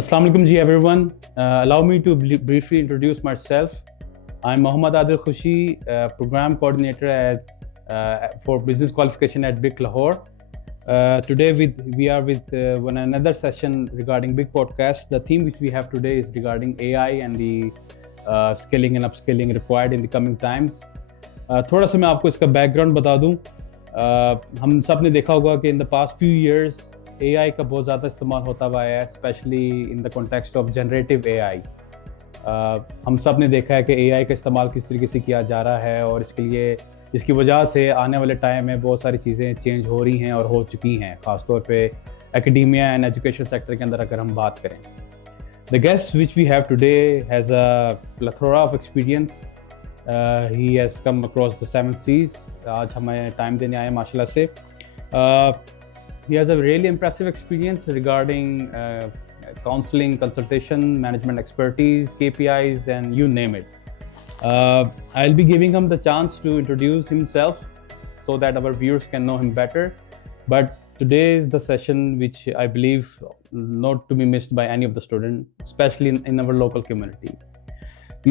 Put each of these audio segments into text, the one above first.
Assalamu alaikum ji everyone. Allow me to briefly introduce myself. I'm Mohammad Adil Khushi, Program Coordinator for Business Qualification at BIC Lahore. Today we are with another session regarding BIC Podcast. The theme which we have today is regarding AI and the skilling and upskilling required in the coming times. थोड़ा सा मैं आपको इसका background बता दूं. हम सब ने देखा होगा कि in the past few years AI का बहुत ज़्यादा इस्तेमाल होता हुआ है, specially in the context of generative AI. हम सब ने देखा है कि AI का इस्तेमाल किस तरीके से किया जा रहा है और इसकी वजह से आने वाले टाइम में बहुत सारी चीज़ें चेंज हो रही हैं और हो चुकी हैं, ख़ासतौर पे एकेडेमिया एंड एजुकेशन सेक्टर के अंदर अगर हम बात करें. The guest which we have today has a plethora of experience. He has come across the 7 seas. आज हमें टाइम देने आए माशाल्लाह से. He has a really impressive experience regarding counseling, consultation, management expertise, KPIs, and you name it. I'll be giving him the chance to introduce himself so that our viewers can know him better. But today is the session which I believe not to be missed by any of the students, especially in our local community.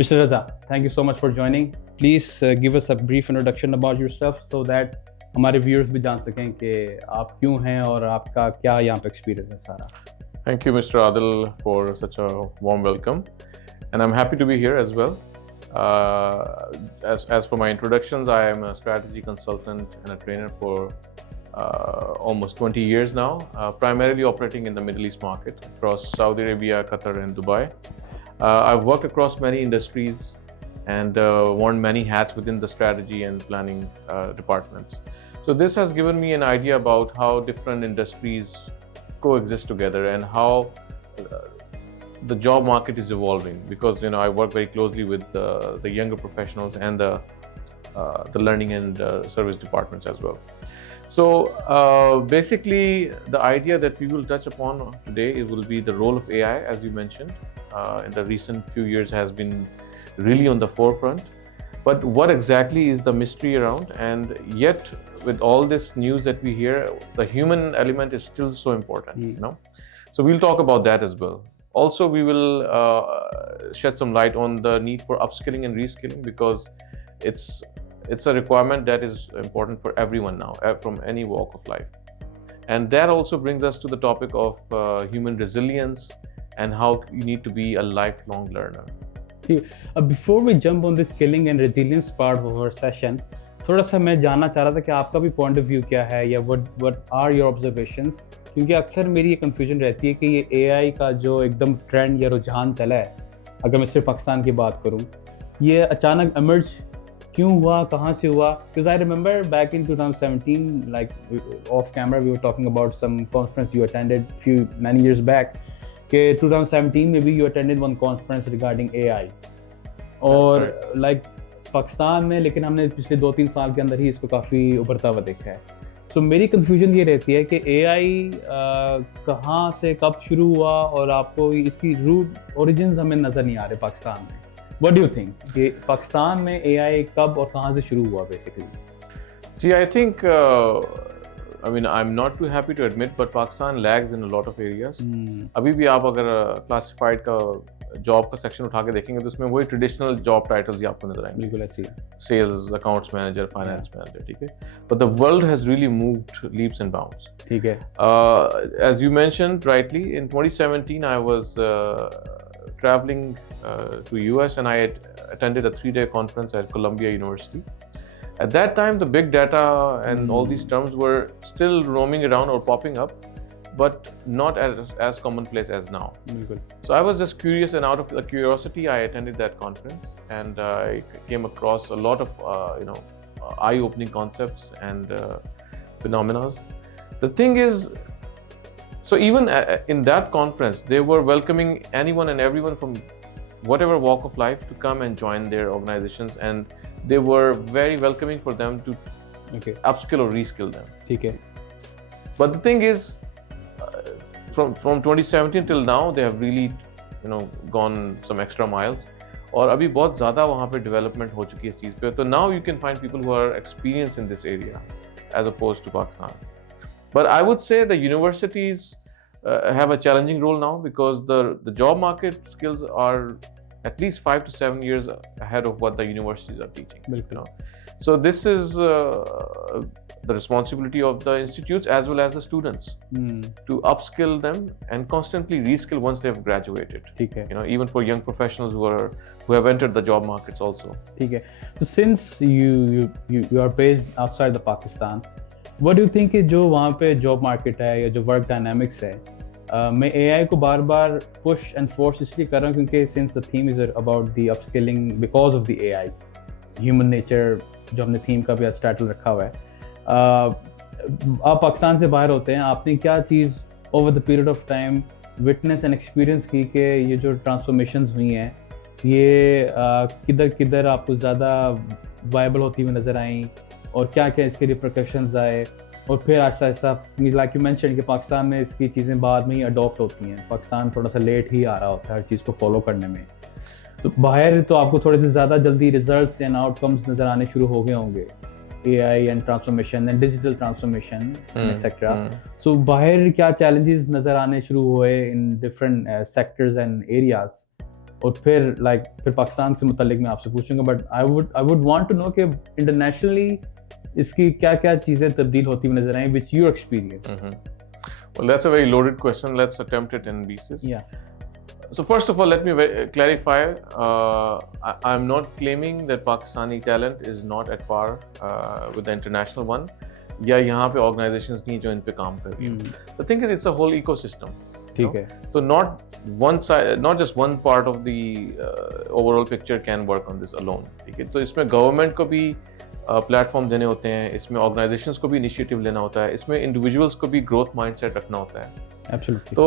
Mr. Raza, thank you so much for joining. Please give us a brief introduction about yourself so that हमारे viewers भी जान सकें कि आप क्यों हैं और आपका क्या यहाँ पे एक्सपीरियंस है सारा. Thank you, Mr. Adil, for such a warm welcome, and I'm happy to be here as well. As for my introductions, I am a strategy consultant and a trainer for almost 20 years now, primarily operating in the Middle East market across Saudi Arabia, Qatar, and Dubai. I've worked across many industries and worn many hats within the strategy and planning departments. So this has given me an idea about how different industries coexist together and how the job market is evolving, because I work very closely with the younger professionals and the learning and service departments as well. So basically the idea that we will touch upon today, it will be the role of AI, as you mentioned, in the recent few years has been really on the forefront. But what exactly is the mystery around? And yet, with all this news that we hear, the human element is still so important, So we'll talk about that as well. Also, we will shed some light on the need for upskilling and reskilling, because it's a requirement that is important for everyone now, from any walk of life. And that also brings us to the topic of human resilience and how you need to be a lifelong learner. Before we jump on the skilling and resilience part of our session, थोड़ा सा मैं जानना चाह रहा था कि आपका भी पॉइंट ऑफ व्यू क्या है, या what are your observations, क्योंकि अक्सर मेरी ये कंफ्यूजन रहती है कि ये AI का जो एकदम ट्रेंड या रुझान चला है, अगर मैं सिर्फ पाकिस्तान की बात करूँ, ये अचानक emerge क्यों हुआ, कहाँ से हुआ? Because I remember back in 2017, like off camera we were talking about some conference you attended many years back. कि 2017 में भी you attended one conference regarding AI, और like पाकिस्तान में, लेकिन हमने पिछले 2-3 साल के अंदर ही इसको काफ़ी उभरता हुआ देखा है. So मेरी confusion ये रहती है कि AI कहाँ से कब शुरू हुआ और आपको इसकी रूट origins हमें नज़र नहीं आ रहे पाकिस्तान में. What do you think कि पाकिस्तान में AI कब और कहाँ से शुरू हुआ basically? Ji, I think I'm not too happy to admit, but Pakistan lags in a lot of areas. अभी भी आप अगर classified का जॉब का सेक्शन उठा के देखेंगे तो उसमें वही ट्रेडिशनल जॉब टाइटल्स ही आपको नजर आएंगे. बिल्कुल ऐसी sales, accounts manager, finance manager, ठीक है. But the world has really moved leaps and bounds. ठीक है. As you mentioned rightly, in 2017 I was traveling to US, and I attended a 3-day conference at Columbia University. At that time, the big data and all these terms were still roaming around or popping up, but not as commonplace as now. So I was just curious, and out of the curiosity, I attended that conference, and I came across a lot of eye-opening concepts and phenomena. The thing is, so even in that conference, they were welcoming anyone and everyone from whatever walk of life to come and join their organizations, and they were very welcoming for them to upskill or reskill them. Okay. But the thing is, from 2017 till now, they have really gone some extra miles, और अभी बहुत ज़्यादा वहाँ पे development हो चुकी है इस चीज़ पे. तो now you can find people who are experienced in this area as opposed to Pakistan. But I would say the universities have a challenging role now because the job market skills are at least 5 to 7 years ahead of what the universities are teaching. You know? So this is the responsibility of the institutes as well as the students to upskill them and constantly reskill once they have graduated. Okay. You know, even for young professionals who have entered the job markets also. Okay. So since you are based outside the Pakistan, what do you think is जो वहाँ पे job market है या जो work dynamics है, मैं AI को बार-बार push and force इसलिए कर रहा हूँ क्योंकि since the theme is about the upskilling because of the AI, human nature जो हमने theme का भी आज title रखा हुआ है, आप पाकिस्तान से बाहर होते हैं, आपने क्या चीज़ over the period of time witness and experience की कि ये जो transformations हुई हैं ये किधर आपको ज़्यादा viable होती हुई नज़र आई और क्या-क्या इसके repercussions आए और फिर आहिस्ता-आहिस्ता लाइक यू मेंशन कि पाकिस्तान में इसकी चीज़ें बाद में ही अडॉप्ट होती हैं, पाकिस्तान थोड़ा सा लेट ही आ रहा होता है हर चीज़ को फॉलो करने में, तो बाहर तो आपको थोड़े से ज़्यादा जल्दी रिजल्ट्स एंड आउटकम्स नज़र आने शुरू हो गए होंगे, AI and transformation and digital transformation etcetera, so बाहर क्या चैलेंजेस नज़र आने शुरू हुए in different sectors and areas, और फिर पाकिस्तान से मुतालिक मैं आपसे पूछूंगा, but I would want to know कि इंटरनेशनली इसकी क्या-क्या चीजें तब्दील होती हुई नजर आई which you experience? Well, that's a very loaded question. Let's attempt it in pieces. Yeah. So first of all, let me clarify. I'm not claiming that Pakistani talent is not at par with the international one. या यहाँ पे organizations नहीं जो इन पे काम कर रही हैं. The thing is, it's a whole ecosystem. ठीक है. So not just one part of the overall picture can work on this alone. ठीक है. तो इसमें government को भी प्लेटफॉर्म देने होते हैं, इसमें ऑर्गेनाइजेशंस को भी इनिशिएटिव लेना होता है, इसमें इंडिविजुअल्स को भी ग्रोथ माइंडसेट रखना होता है. Absolutely. तो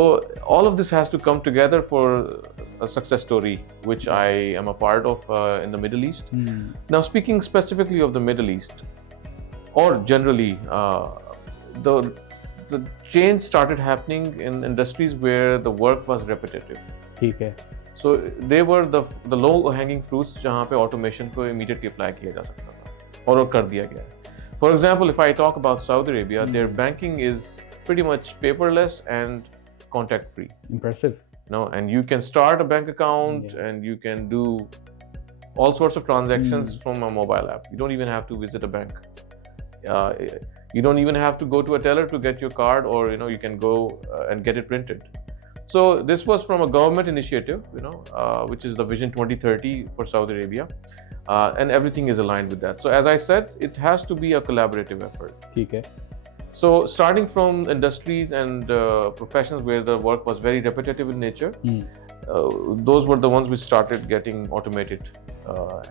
all of this has to come together for a success story which I am a part of in the Middle East. Now speaking specifically of the Middle East और generally the change started happening in industries where the work was repetitive. ठीक है. So they were the low hanging fruits जहाँ पे automation को immediately apply किया जा सकता था और कर दिया गया. For example, if I talk about Saudi Arabia, their banking is pretty much paperless and contact free. Impressive. You know, and you can start a bank account and you can do all sorts of transactions from a mobile app. You don't even have to visit a bank. You don't even have to go to a teller to get your card, or you can go and get it printed. So this was from a government initiative, which is the Vision 2030 for Saudi Arabia. And everything is aligned with that. So as I said, it has to be a collaborative effort. Okay. So starting from industries and professions where the work was very repetitive in nature, those were the ones which started getting automated,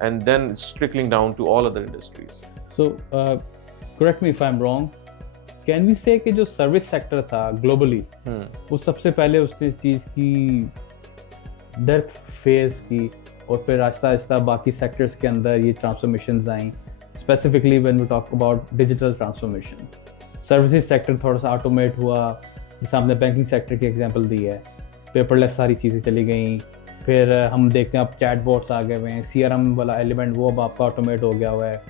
and then it's trickling down to all other industries. So correct me if I'm wrong, can we say कि जो service sector था globally वो सबसे पहले उसने इस चीज़ की death phase की और फिर आहिस्ता आहिस्ता बाकी सेक्टर्स के अंदर ये ट्रांसफॉर्मेशंस आई, specifically when we talk about digital transformation. Services sector थोड़ा सा ऑटोमेट हुआ, जैसे आपने बैंकिंग सेक्टर की एग्जांपल दी है, पेपरलेस सारी चीज़ें चली गई, फिर हम देखते हैं अब चैट बोट्स आ गए हुए हैं, CRM वाला एलिमेंट वो अब आपका ऑटोमेट हो गया हुआ है,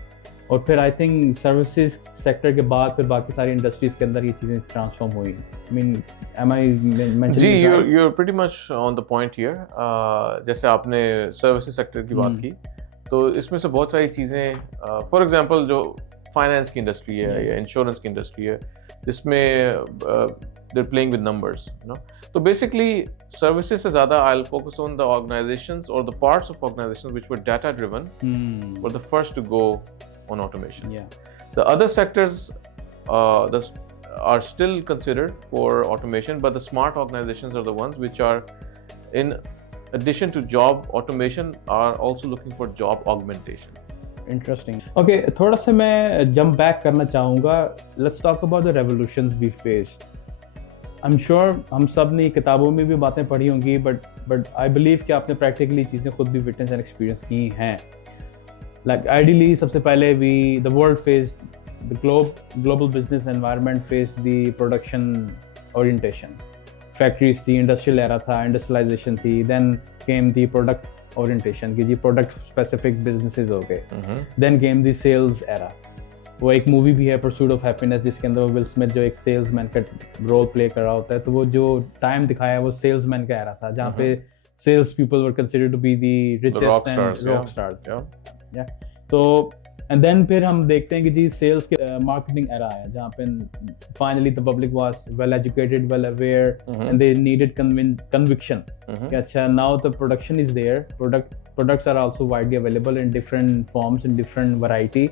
और फिर आई थिंक सर्विसेज सेक्टर के बाद फिर बाकी सारी इंडस्ट्रीज के अंदर ये चीज़ें ट्रांसफॉर्म हुई. I mean am I mentioning? जी, you're pretty much on the point here. जैसे आपने सर्विसेज सेक्टर की बात की, तो इसमें से बहुत सारी चीज़ें, फॉर एग्जांपल जो फाइनेंस की इंडस्ट्री है या इंश्योरेंस की इंडस्ट्री है, जिसमें they're playing with numbers, So basically, services से ज़्यादा I'll focus on the organizations or the parts of organizations which were data driven were the first to go on automation. The other sectors are still considered for automation, but the smart organizations are the ones which are, in addition to job automation, are also looking for job augmentation. Interesting. Okay, थोड़ा सा मैं jump back करना चाहूँगा. Let's talk about the revolutions we faced. I'm sure हम सब ने किताबों में भी बातें पढ़ी होंगी, but I believe कि आपने practically चीज़ें खुद भी witness and experience की हैं. Like ideally, सबसे पहले the world faced, the global business environment faced the production orientation. Factories थी, industrial era था, industrialization थी, then came the product orientation कि जी product specific businesses हो गए. Then came the sales era. वो एक मूवी भी है परसूट ऑफ हैप्पीनेस जिसके अंदर विल स्मिथ जो एक सेल्समैन का रोल प्ले कर रहा होता है, तो वो जो टाइम दिखाया है वो सेल्समैन का era था जहाँ पे sales people were considered to be the richest and rock stars. तो एंड देन फिर हम देखते हैं कि जी सेल्स के मार्केटिंग एरा आया जहाँ पे finally the public was well educated, well aware and they needed conviction कि अच्छा now the production is there, products are also widely available in different forms, in different variety,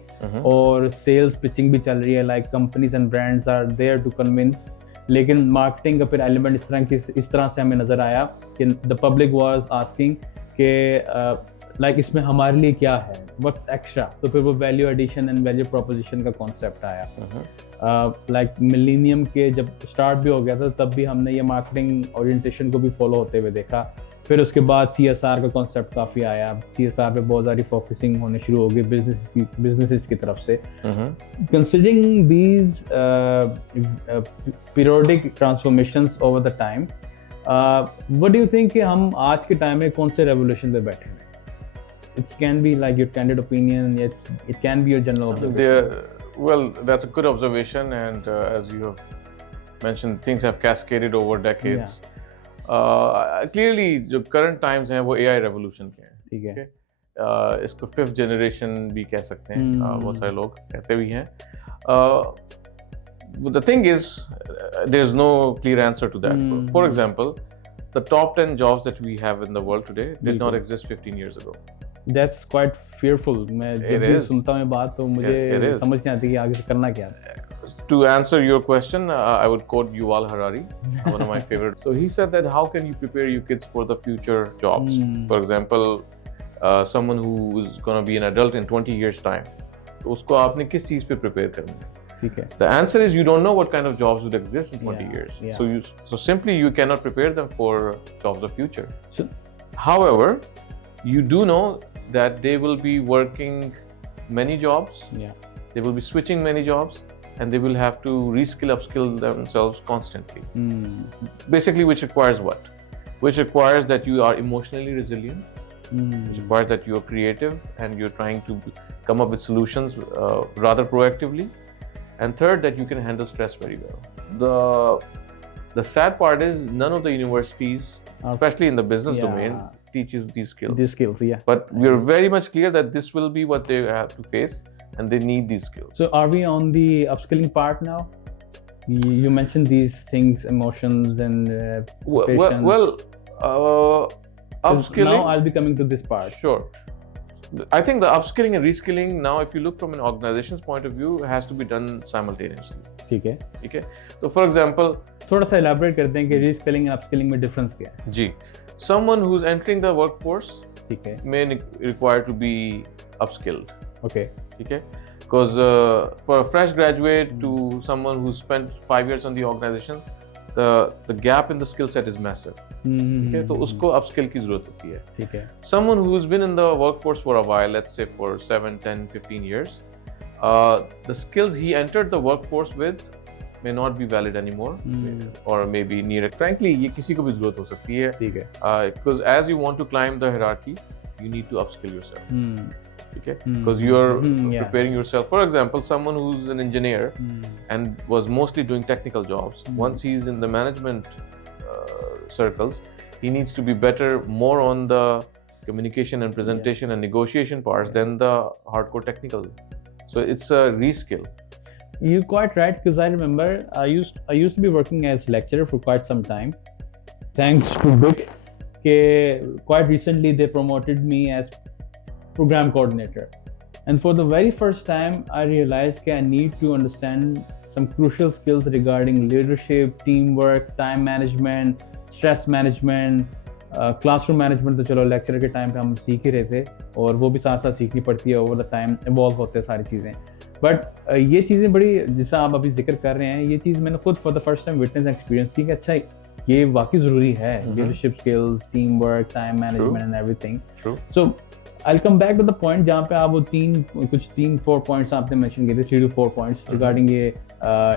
और sales pitching भी चल रही है, like companies and brands are there to convince, लेकिन marketing का फिर element इस तरह से हमें नजर आया कि the public was asking कि like इसमें हमारे लिए क्या है, what's extra, तो फिर वो value addition and value proposition का concept आया। like millennium के जब start भी हो गया था तब भी हमने ये marketing orientation को भी follow होते हुए देखा। फिर उसके बाद CSR का कॉन्सेप्ट काफ़ी आया, CSR पे बहुत सारी फोकसिंग होने शुरू हो गई बिजनेसेस की तरफ से। Considering these periodic transformations over the time, what do you think कि हम आज के टाइम में कौन से रेवोल्यूशन पे बैठे हैं? It can be like your candid opinion, it can be your general observation. Well, that's a good observation, and as you have mentioned, things have cascaded over decades. Clearly जो current times हैं वो AI revolution के हैं, ठीक है। इसको fifth generation भी कह सकते हैं, बहुत सारे लोग कहते भी हैं। The thing is, there is no clear answer to that. For example, the top 10 jobs that we have in the world today did not exist 15 years ago. That's quite fearful. मैं जब भी सुनता हूँ ये बात तो मुझे समझ नहीं आती कि आगे से करना क्या है। To answer your question, I would quote Yuval Harari, one of my favorites. So he said that how can you prepare your kids for the future jobs? For example, someone who is going to be an adult in 20 years time. तो उसको आपने किस चीज़ पे prepare करना है? ठीक है। The answer is you don't know what kind of jobs would exist in 20 years. So simply you cannot prepare them for jobs of future. However, you do know that they will be working many jobs. They will be switching many jobs. And they will have to reskill, upskill themselves constantly. Basically, which requires what? Which requires that you are emotionally resilient, which requires that you are creative and you're trying to come up with solutions rather proactively. And third, that you can handle stress very well. The sad part is none of the universities, especially in the business domain, teaches these skills. But we're very much clear that this will be what they have to face. And they need these skills. So are we on the upskilling part now? You mentioned these things, emotions and patience. Upskilling. Now I'll be coming to this part. Sure. I think the upskilling and reskilling now, if you look from an organization's point of view, has to be done simultaneously. ठीक है. ठीक है. So for example, थोड़ा सा elaborate करते हैं कि reskilling and upskilling में difference क्या है? जी. Someone who's entering the workforce, ठीक है, may require to be upskilled. Okay. Okay, because for a fresh graduate to someone who's spent 5 years on the organization, the gap in the skill set is massive. Okay, तो उसको upskill की ज़रूरत होती है. ठीक है. Someone who's been in the workforce for a while, let's say for 7, 10, 15 years, the skills he entered the workforce with may not be valid anymore, or maybe needed. Frankly, ये किसी को भी ज़रूरत हो सकती है. ठीक है. Because as you want to climb the hierarchy, you need to upskill yourself. Okay, because you're preparing yourself. For example, someone who's an engineer and was mostly doing technical jobs, once he's in the management circles, he needs to be better more on the communication and presentation and negotiation parts than the hardcore technical. So it's a reskill. You're quite right, because I remember I used to be working as lecturer for quite some time. Thanks to BIC, quite recently they promoted me as program coordinator, and for the very first time I realized that I need to understand some crucial skills regarding leadership, teamwork, time management, stress management, classroom management. तो चलो lecture के time पे हम सीख ही रहे थे, और वो भी साथ साथ सीखनी पड़ती है, ओवर द टाइम इवॉल्व होते हैं सारी चीज़ें. बट ये चीज़ें बड़ी, जैसा आप अभी जिक्र कर रहे हैं, ये चीज़ मैंने खुद for the first time witness experience की कि अच्छा ये वाकई ज़रूरी है, leadership skills, team work, time management and everything. So I'll come back to the point जहाँ पे आप वो 3-4 points आपने mention किए थे, 3 to 4 points regarding ये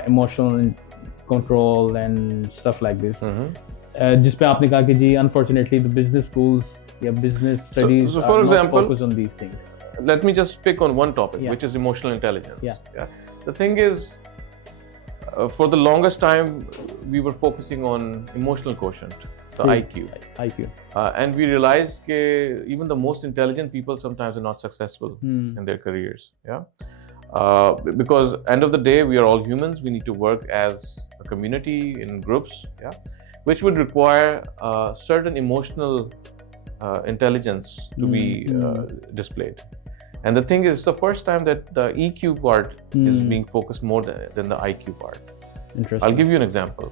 emotional control and stuff like this. जिस पे आपने कहा कि जी unfortunately the business schools या business studies so for are example, not focused on these things. let me just pick on one topic, Yeah. which is emotional intelligence. Yeah. The thing is, for the longest time, we were focusing on emotional quotient, the IQ. And we realized that even the most intelligent people sometimes are not successful in their careers. Because end of the day, we are all humans. We need to work as a community in groups, which would require certain emotional intelligence to be displayed. And the thing is, it's the first time that the EQ part is being focused more than the IQ part. Interesting. I'll give you an example.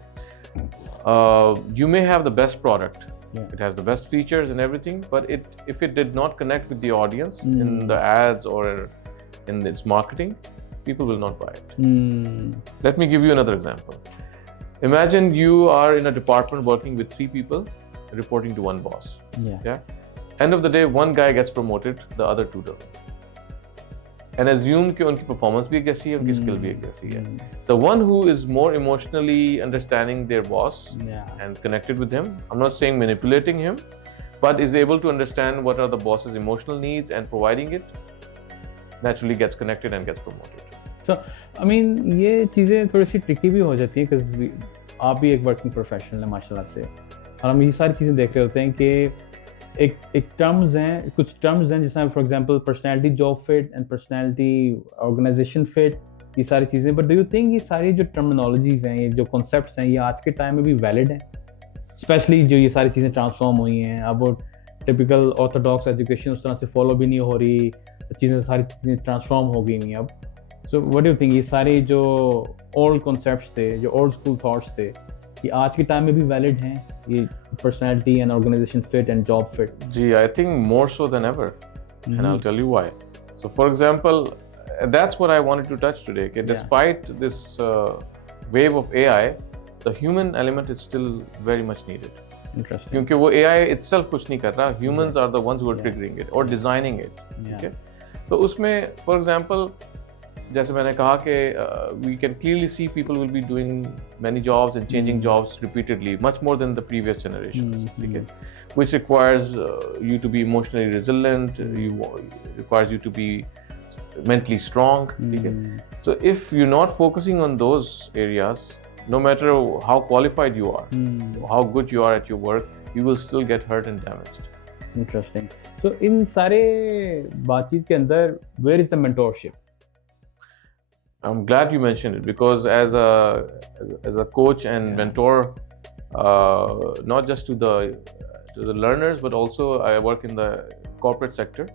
You may have the best product. It has the best features and everything, but if it did not connect with the audience in the ads or in its marketing, people will not buy it. Let me give you another example. Imagine you are in a department working with 3 people reporting to one boss. End of the day, one guy gets promoted, the other 2 don't. And assume कि उनकी performance भी एक जैसी है, उनकी skill भी एक जैसी है. The one who is more emotionally understanding their boss and connected with him, I'm not saying manipulating him, but is able to understand what are the boss's emotional needs and providing it, naturally gets connected and gets promoted. So, I mean, ये चीज़ें थोड़ी सी tricky भी हो जाती हैं, because आप भी एक working professional हैं माशाल्लाह से, और हम ये सारी चीज़ें देख रहे होते हैं कि एक टर्म्स हैं, कुछ टर्म्स हैं जैसे for example personality job fit and personality organization fit, ये सारी चीज़ें. बट डू यू थिंक ये सारी जो टर्मिनोलॉजीज हैं, ये जो कॉन्सेप्ट्स हैं, ये आज के टाइम में भी वैलिड हैं? स्पेशली जो ये सारी चीज़ें ट्रांसफॉर्म हुई हैं, अब वो टिपिकल ऑर्थोडॉक्स एजुकेशन उस तरह से फॉलो भी नहीं हो रही, सारी चीज़ें ट्रांसफॉर्म हो गई हैं अब. So what do you think ये सारे जो ओल्ड कॉन्सेप्ट्स थे, जो ओल्ड स्कूल थॉट्स थे, कि आज के टाइम में भी वैलिड हैं, ये personality and organization fit and job fit? जी, I think more so than ever, and I'll tell you why. So, for example, that's what I wanted to touch today. Okay? Despite this wave of AI, the human element is still very much needed. Interesting. क्योंकि वो AI itself कुछ नहीं कर रहा. Humans are the ones who are triggering it or designing it. Okay? तो उसमें, for example, जैसे मैंने कहा कि we can clearly see people will be doing many jobs and changing jobs repeatedly, much more than the previous generations, okay? Which requires you to be emotionally resilient, requires you to be mentally strong, okay? So if you're not focusing on those areas, no matter how qualified you are, how good you are at your work, you will still get hurt and damaged. Interesting. So in सारे बातचीत के अंदर, where is the mentorship? I'm glad you mentioned it, because as a coach and mentor, not just to the learners, but also I work in the corporate sector.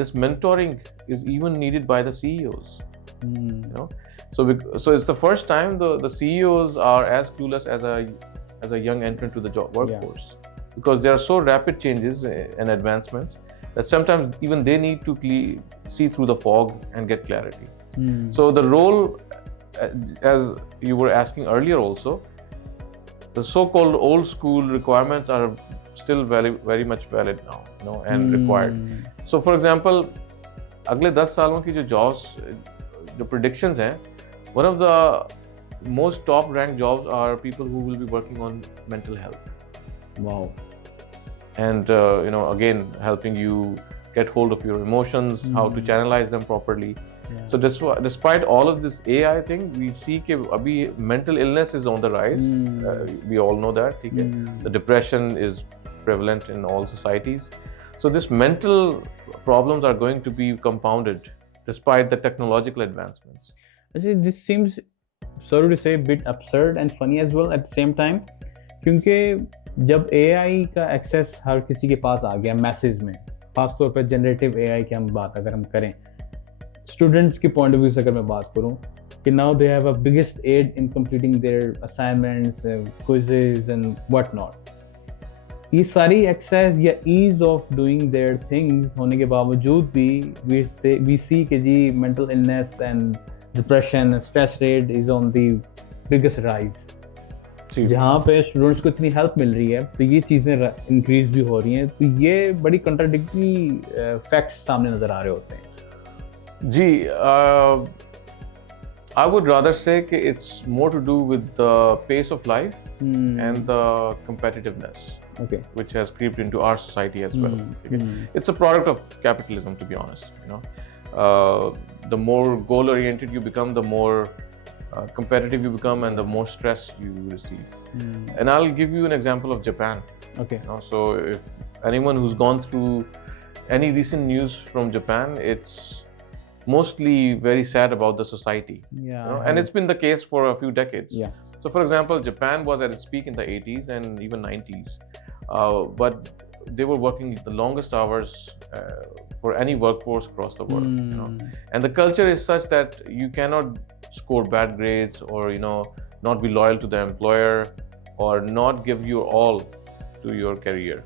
This mentoring is even needed by the CEOs. You know, so it's the first time the CEOs are as clueless as a young entrant to the workforce, because there are so rapid changes and advancements that sometimes even they need to see through the fog and get clarity. So the role, as you were asking earlier also, the so-called old school requirements are still very, very much valid now, you know, and required. So for example, अगले 10 सालों की जो jobs, जो predictions हैं, one of the most top ranked jobs are people who will be working on mental health. Wow. And you know, again, helping you get hold of your emotions, how to channelize them properly. So despite all of this AI thing, we see that abhi mental illness is on the rise. We all know that. Okay? The depression is prevalent in all societies. So this mental problems are going to be compounded despite the technological advancements. This seems, sorry to say, a bit absurd and funny as well at the same time. क्योंकि जब AI का access हर किसी के पास आ गया message में, खासतौर पर generative AI की हम बात अगर हम करें, स्टूडेंट्स के पॉइंट ऑफ व्यू से अगर मैं बात करूं कि now they have a biggest aid in completing their assignments, quizzes and what not, ये सारी एक्सेस या ease of doing their things होने के बावजूद भी वी सी कि जी mental illness and depression and stress rate is on the biggest rise. जहाँ पे स्टूडेंट्स को इतनी हेल्प मिल रही है तो ये चीज़ें इंक्रीज भी हो रही हैं, तो ये बड़ी कंट्राडिक्टरी फैक्ट्स सामने नज़र आ रहे होते हैं. जी, I would rather say that it's more to do with the pace of life and the competitiveness, Okay. which has creeped into our society as well. Okay? It's a product of capitalism, to be honest. The more goal-oriented you become, the more competitive you become, and the more stress you receive. And I'll give you an example of Japan. Okay. So if anyone who's gone through any recent news from Japan, it's mostly very sad about the society. Yeah. And it's been the case for a few decades. Yeah. So for example, Japan was at its peak in the 80s and even 90s, but they were working the longest hours for any workforce across the world. And the culture is such that you cannot score bad grades, or not be loyal to the employer, or not give your all to your career.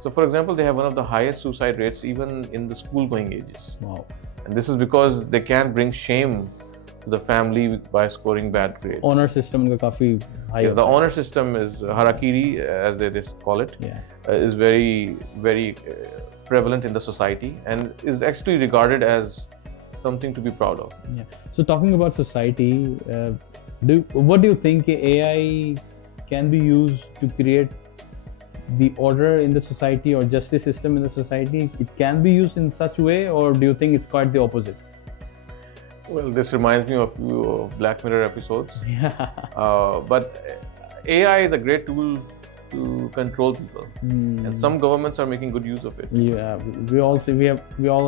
So for example, they have one of the highest suicide rates even in the school-going ages. Wow. And this is because they can't bring shame to the family by scoring bad grades. Honor system का काफी high. Yes, the honor system is harakiri, as they call it, is very, very prevalent in the society, and is actually regarded as something to be proud of. Yeah. So talking about society, what do you think AI can be used to create the order in the society or justice system in the society? It can be used in such way, or do you think it's quite the opposite? Well, this reminds me of a few Black Mirror episodes. Yeah. But AI is a great tool to control people, and some governments are making good use of it. Yeah, we all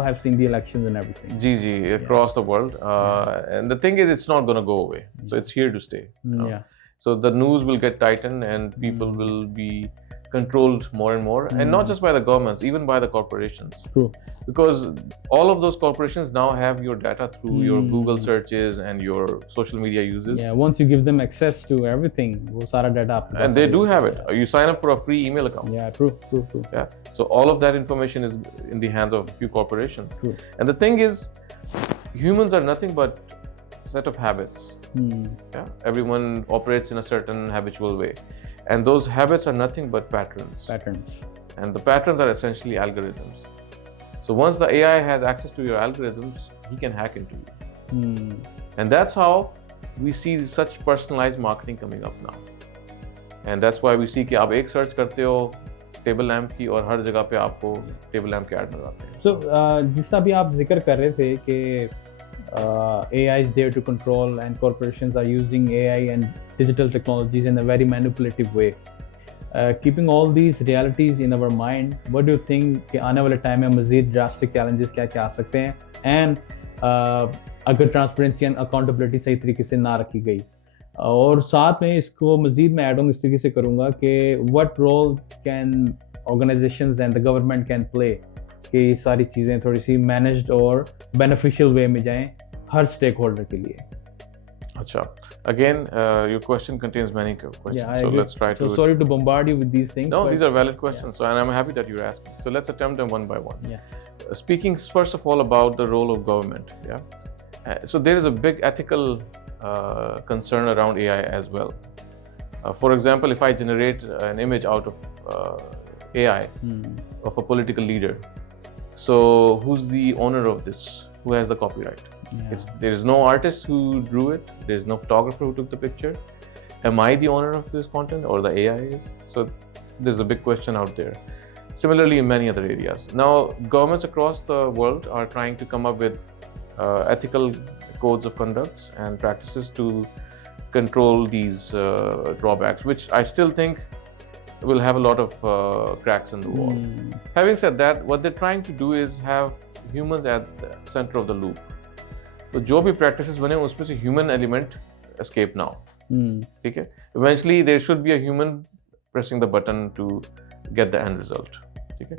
have seen the elections and everything. GG across the world, and the thing is, it's not going to go away. So it's here to stay. Yeah. So the news will get tightened, and people will be controlled more and more, and not just by the governments, even by the corporations. True. Because all of those corporations now have your data through your Google searches and your social media uses. Yeah, once you give them access to everything, वो सारा data आपके पास And they है. do have it. You sign up for a free email account. Yeah, true. Yeah. So all of that information is in the hands of a few corporations. True. And the thing is, humans are nothing but set of habits. Yeah. Everyone operates in a certain habitual way. And those habits are nothing but patterns. And the patterns are essentially algorithms. So once the AI has access to your algorithms, he can hack into you. And that's how we see such personalized marketing coming up now. And that's why we see कि आप एक search करते हो table lamp की, और हर जगह पे आपको टेबल लैम्प के ऐड नजर आते हैं. So जिस तरह भी आप जिक्र कर रहे थे कि AI is there to control, and corporations are using AI and digital technologies in a very manipulative way. Keeping all these realities in our mind, what do you think कि आने वाले टाइम में मज़ीद drastic challenges क्या आ सकते हैं, and अगर transparency and accountability सही तरीके से ना रखी गई, और साथ में इसको मज़ीद मैं ऐड ऑन इस तरीके से करूँगा कि what role can organizations and the government can play कि ये सारी चीज़ें थोड़ी सी managed और beneficial way में जाएं हर stakeholder के लिए. अच्छा. Again, your question contains many questions. Yeah, so let's try to. So sorry to bombard you with these things. No, these are valid questions. So, and I'm happy that you're asking. So let's attempt them one by one. Yeah. Speaking first of all about the role of government. Yeah. So there is a big ethical concern around AI as well. For example, if I generate an image out of AI of a political leader, so who's the owner of this? Who has the copyright? Yeah. There is no artist who drew it. There is no photographer who took the picture. Am I the owner of this content, or the AI is? So there's a big question out there. Similarly, in many other areas. Now, governments across the world are trying to come up with ethical codes of conduct and practices to control these drawbacks, which I still think will have a lot of cracks in the wall. Having said that, what they're trying to do is have humans at the center of the loop. तो जो भी practices बने उसमें से human element escape now. ठीक है? Eventually there should be a human pressing the button to get the end result. ठीक है?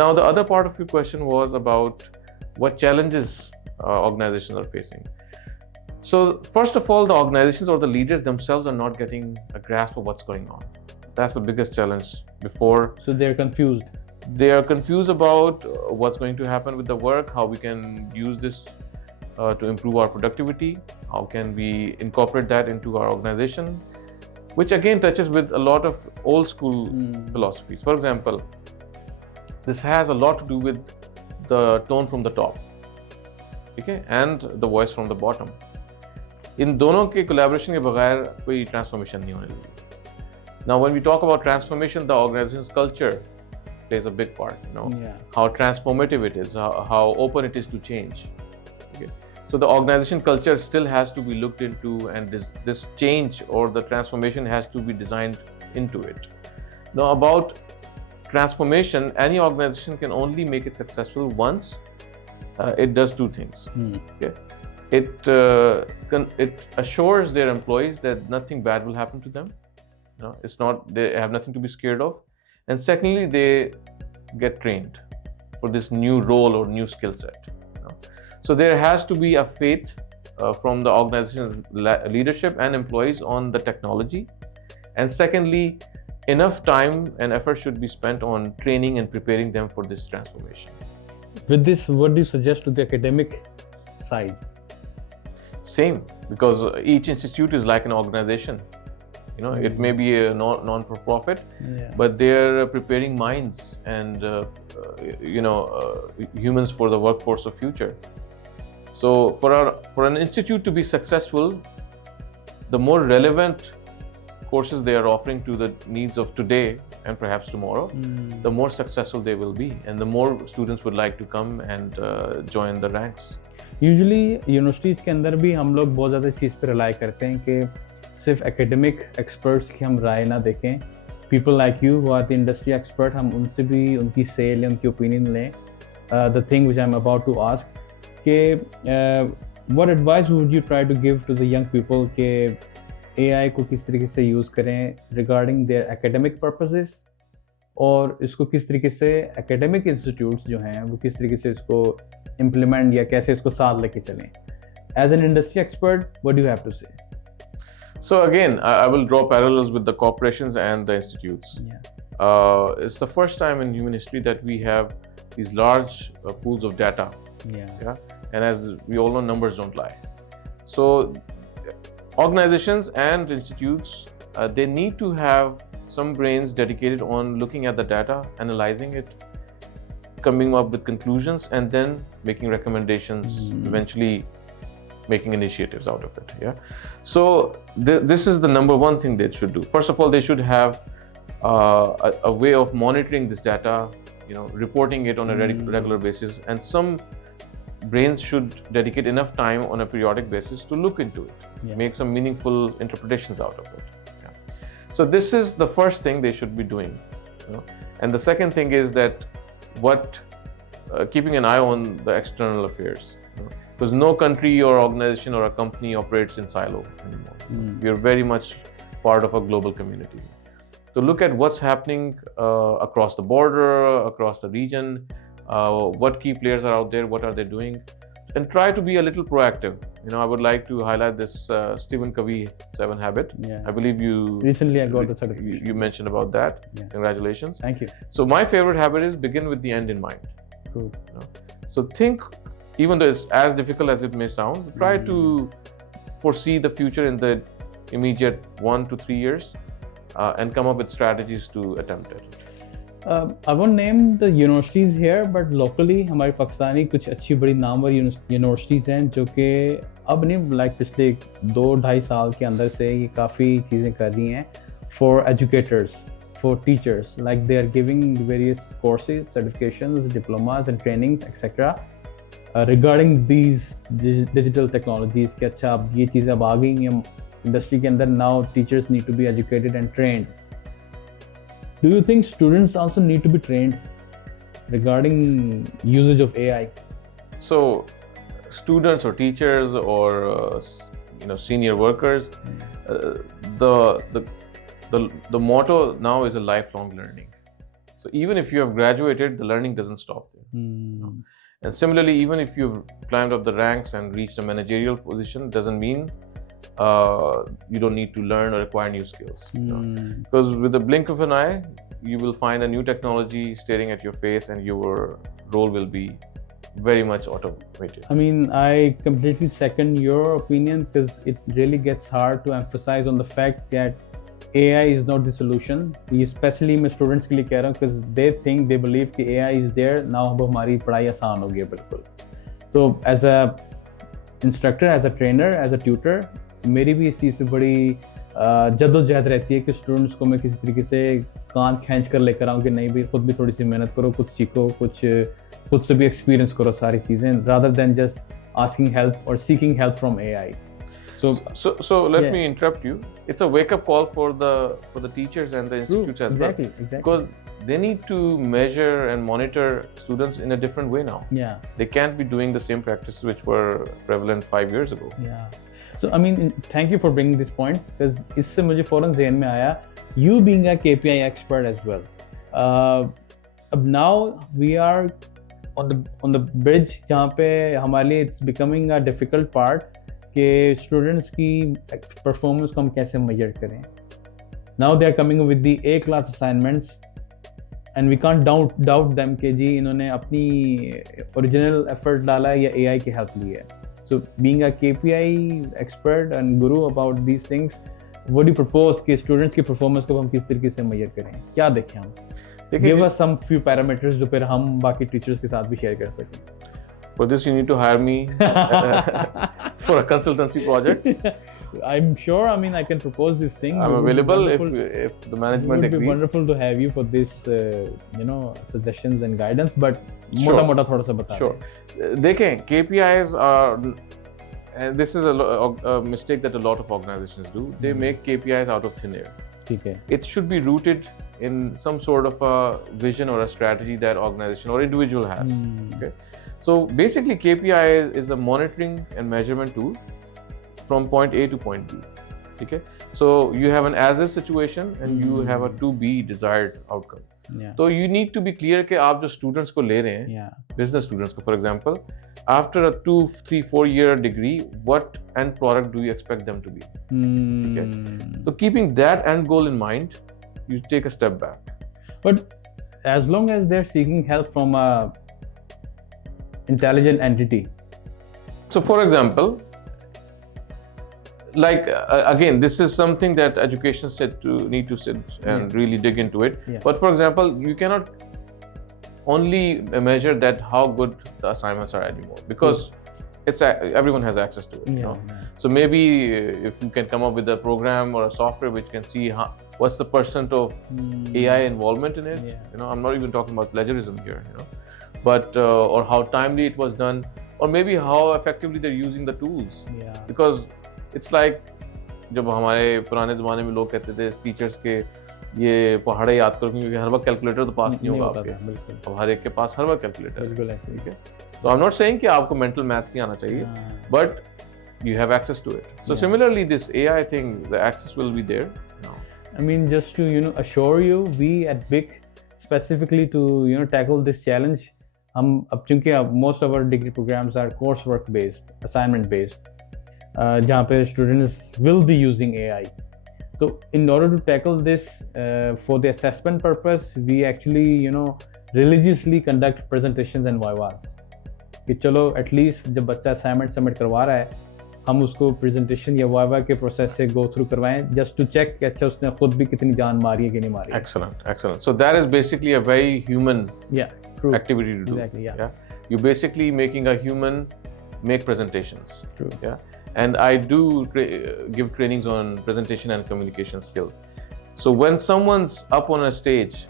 Now the other part of your question was about what challenges organizations are facing. So first of all, the organizations or the leaders themselves are not getting a grasp of what's going on. That's the biggest challenge before. So they're confused. They are confused about what's going to happen with the work, how we can use this to improve our productivity, how can we incorporate that into our organization, which again touches with a lot of old school philosophies. For example, this has a lot to do with the tone from the top, okay, and the voice from the bottom. इन दोनों के collaboration के बगैर कोई transformation नहीं होने लगी. Now, when we talk about transformation, the organization's culture plays a big part. How transformative it is, how open it is to change. Okay. So the organization culture still has to be looked into, and this change or the transformation has to be designed into it. Now, about transformation, any organization can only make it successful once it does two things. Okay. It assures their employees that nothing bad will happen to them. It's not, they have nothing to be scared of. And secondly, they get trained for this new role or new skill set. So there has to be a faith from the organization's leadership and employees on the technology. And secondly, enough time and effort should be spent on training and preparing them for this transformation. With this, what do you suggest to the academic side? Same, because each institute is like an organization. It may be a non-for-profit, but they're preparing minds and humans for the workforce of future. So for an institute to be successful, the more relevant courses they are offering to the needs of today and perhaps tomorrow, the more successful they will be, and the more students would like to come and join the ranks. Usually universities के अंदर भी हम लोग बहुत ज़्यादा इस चीज़ पर rely करते हैं कि सिर्फ एकेडमिक एक्सपर्ट्स की हम राय ना देखें. People like you who are the industry expert, हम उनसे भी उनकी सेल या उनकी ओपिनियन लें. The thing which I am about to ask कि what advice would you try to give to the young people के एआई को किस तरीके से यूज़ करें रिगार्डिंग देयर एकेडमिक पर्पसेस, और इसको किस तरीके से एकेडमिक इंस्टीट्यूट्स जो हैं वो किस तरीके से इसको इम्प्लीमेंट या कैसे इसको साथ लेके चलें. As an industry expert, what do you have to say? So again, I will draw parallels with the corporations and the institutes. It's the first time in human history that we have these large pools of data. And as we all know, numbers don't lie. So organizations and institutes, they need to have some brains dedicated on looking at the data, analyzing it, coming up with conclusions, and then making recommendations, eventually making initiatives out of it. So this is the number one thing they should do. First of all, they should have a way of monitoring this data, reporting it on a regular basis, and some brains should dedicate enough time on a periodic basis to look into it, make some meaningful interpretations out of it. So this is the first thing they should be doing. And the second thing is that keeping an eye on the external affairs. Because no country or organization or a company operates in silo anymore. We are very much part of a global community. So look at what's happening across the border, across the region, what key players are out there, what are they doing, and try to be a little proactive. I would like to highlight this Stephen Covey 7 habit. I believe you recently I got the certification. You mentioned about that. Congratulations. Thank you. So my favorite habit is begin with the end in mind. Cool. So think, even though it's as difficult as it may sound, try to foresee the future in the immediate 1 to 3 years and come up with strategies to attempt it. I won't name the universities here, but locally हमारी पाकिस्तानी कुछ अच्छी बड़ी Namvar universities हैं जो कि अब नहीं, like पिछले 2-2.5 साल के अंदर से ये काफ़ी चीज़ें कर रही हैं for educators, for teachers, like they are giving various courses, certifications, diplomas and trainings, etc. Regarding these digital technologies, कि अच्छा अब ये चीज़ें अब आ गई हैं इंडस्ट्री के अंदर. now teachers need to be educated and trained. Do you think students also need to be trained regarding usage of AI? So students or teachers or senior workers, the motto now is a lifelong learning. So even if you have graduated, the learning doesn't stop there. And similarly, even if you've climbed up the ranks and reached a managerial position, doesn't mean you don't need to learn or acquire new skills. Because with the blink of an eye, you will find a new technology staring at your face, and your role will be very much automated. I mean, I completely second your opinion, because it really gets hard to emphasize on the fact that AI is not the solution. Especially मैं students के लिए कह रहा हूँ, because they believe कि AI is there now, अब हमारी पढ़ाई आसान हो गई है बिल्कुल. So as a instructor, as a trainer, as a tutor, मेरी भी इस चीज़ पे बड़ी जद्दोजहद रहती है कि स्टूडेंट्स को मैं किसी तरीके से कान खींच कर लेकर आऊँ कि नहीं भी खुद भी थोड़ी सी मेहनत करो, कुछ सीखो, कुछ खुद से भी एक्सपीरियंस करो सारी चीज़ें, rather than just asking help और seeking help from AI. So let me interrupt you. It's a wake-up call for the teachers and the institutes as well. Exactly. Because they need to measure and monitor students in a different way now. Yeah. They can't be doing the same practices which were prevalent 5 years ago. Yeah. So I mean, thank you for bringing this point, because इससे मुझे फौरन ज़हन में आया, you being a KPI expert as well. अब now we are on the bridge जहाँ पे हमारे लिए it's becoming a difficult part कि स्टूडेंट्स की परफॉर्मेंस को हम कैसे मेजर करें. Now they are coming with the A class assignments and we can't doubt them कि जी इन्होंने अपनी ओरिजिनल एफर्ट डाला है या AI की हेल्प ली है. So being a KPI expert and guru about these things, what do propose कि स्टूडेंट्स की परफॉर्मेंस को हम किस तरीके से मेजर करें, क्या देखें हम? Give us some few parameters जो फिर हम बाकी टीचर्स के साथ भी शेयर कर सकें. For this, you need to hire me for a consultancy project. I'm sure. I mean, I can propose this thing. I'm available if the management agrees. It would be wonderful to have you for this, suggestions and guidance. But Sure. मोटा थोड़ा सा बता. Sure. देखें, KPIs are, and this is a mistake that a lot of organizations do. They make KPIs out of thin air. ठीक है. It should be rooted in some sort of a vision or a strategy that organization or individual has. Okay. So basically, KPI is a monitoring and measurement tool from point A to point B. Okay. So you have an as-is situation and you have a to be desired outcome. Yeah. So you need to be clear कि आप जो students को ले रहे हैं, business students को, for example, after a 2, 3, 4 year degree, what end product do you expect them to be? Okay. So keeping that end goal in mind, you take a step back. But as long as they're seeking help from a intelligent entity. So for example, like again, this is something that education need to sit and really dig into it. Yeah. But for example, you cannot only measure that how good the assignments are anymore, because everyone has access to it. You know? So maybe if you can come up with a program or a software which can see what's the percent of AI involvement in it. You know, I'm not even talking about plagiarism here. You know, but or how timely it was done, or maybe how effectively they're using the tools. Because it's like जब हमारे पुराने ज़माने में लोग कहते थे teachers के ये पहाड़े याद करो क्योंकि हर वक्त कैलकुलेटर तो पास नहीं होगा आपके, अब हर एक के पास हर वक्त कैलकुलेटर. बिल्कुल ऐसे. ठीक है. तो I'm not saying कि आपको mental maths नहीं आना चाहिए, but you have access to it. So similarly, this AI thing, the access will be there now. I mean, just to assure you, we at BIC specifically to tackle this challenge, हम अब चूंकि most of our degree programs are coursework based, assignment based, जहाँ पे students will be using AI. So in order to tackle this for the assessment purpose, we actually religiously conduct presentations and vivas. कि चलो at least जब बच्चा assignment submit करवा रहा है, हम उसको प्रेजेंटेशन या वाइवा के प्रोसेस से गो थ्रू करवाएं, जस्ट टू चेक कि अच्छा उसने खुद भी कितनी जान मारी है कि नहीं मारी. Excellent. So that is basically a very human activity to do. Exactly. Yeah. You're basically making a human make presentations. True. Yeah. And I do give trainings on presentation and communication skills. So when someone's up on a stage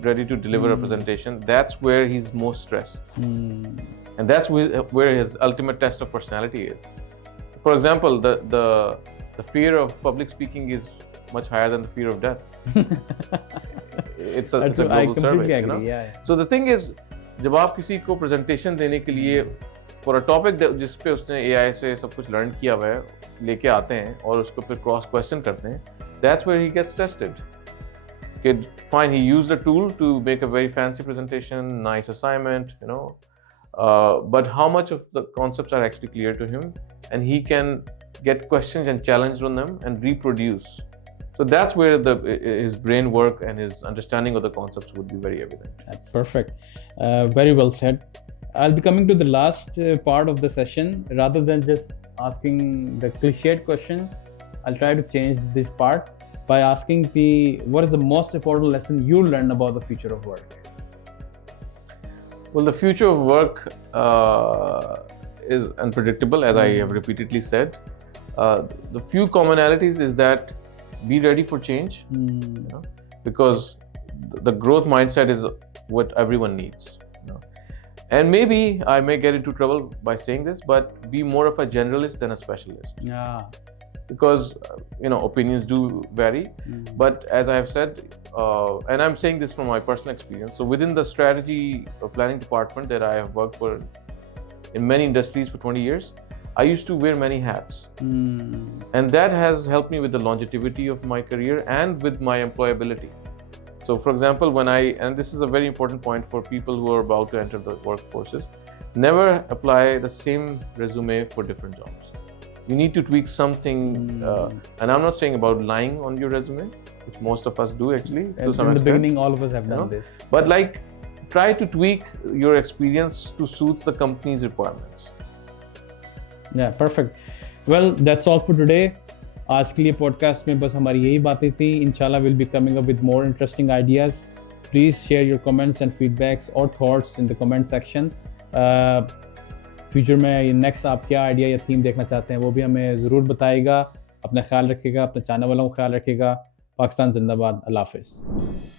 ready to deliver a presentation, that's where he's most stressed. And that's where his ultimate test of personality is. For example, the fear of public speaking is much higher than the fear of death. It's a global survey. You know? So the thing is, जब आप किसी को presentation देने के लिए for a topic जिस पे उसने AI से सब कुछ learn किया हुआ है लेके आते हैं और उसको फिर cross question करते हैं, that's where he gets tested. Okay, fine, he used a tool to make a very fancy presentation, nice assignment, but how much of the concepts are actually clear to him, and he can get questions and challenged on them and reproduce. So that's where his brain work and his understanding of the concepts would be very evident. Perfect. Very well said. I'll be coming to the last part of the session. Rather than just asking the cliched question, I'll try to change this part by asking what is the most important lesson you learned about the future of work? Well, the future of work is unpredictable, as I have repeatedly said. The few commonalities is that be ready for change, you know, because the growth mindset is what everyone needs. You know. And maybe I may get into trouble by saying this, but be more of a generalist than a specialist. Yeah. Because you know, opinions do vary. But as I have said, and I'm saying this from my personal experience, so within the strategy or planning department that I have worked for in many industries for 20 years, I used to wear many hats. And that has helped me with the longevity of my career and with my employability. So for example, and this is a very important point for people who are about to enter the workforces, never apply the same resume for different jobs. You need to tweak something, and I'm not saying about lying on your resume, which most of us do actually to some extent. In the beginning, all of us have done this. But like, try to tweak your experience to suit the company's requirements. Yeah, perfect. Well, that's all for today. आज के लिए podcast में बस हमारी यही बातें थी. इंशाल्लाह we'll be coming up with more interesting ideas. Please share your comments and feedbacks or thoughts in the comment section. Future में नेक्स्ट आप क्या आइडिया या थीम देखना चाहते हैं वो भी हमें ज़रूर बताइएगा. अपना ख्याल रखिएगा, अपने चाहने वालों का ख्याल रखिएगा. पाकिस्तान जिंदाबाद. अल्लाह हाफिज़.